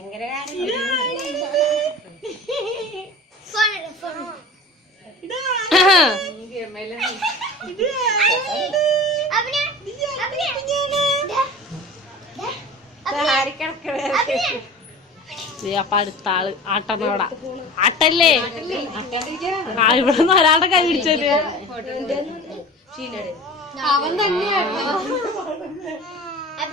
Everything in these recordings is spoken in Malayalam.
ഭയങ്കര അപ്പൊ അടുത്താള് ആട്ടനോട ആട്ടല്ലേ ഇവിടെ നിന്ന് ഒരാളുടെ കൈ പിടിച്ചത് അവൻ തന്നെയാണ്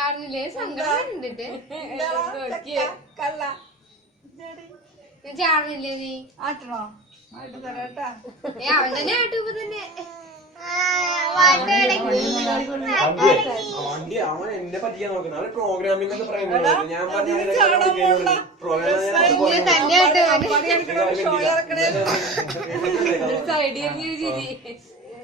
ആരുന്നില്ലേ ചാർന്നില്ലേ നീ ആട്ടണോ ഏ അവൻ തന്നെ ആട്ടു ഇപ്പൊ തന്നെ ഐഡിയ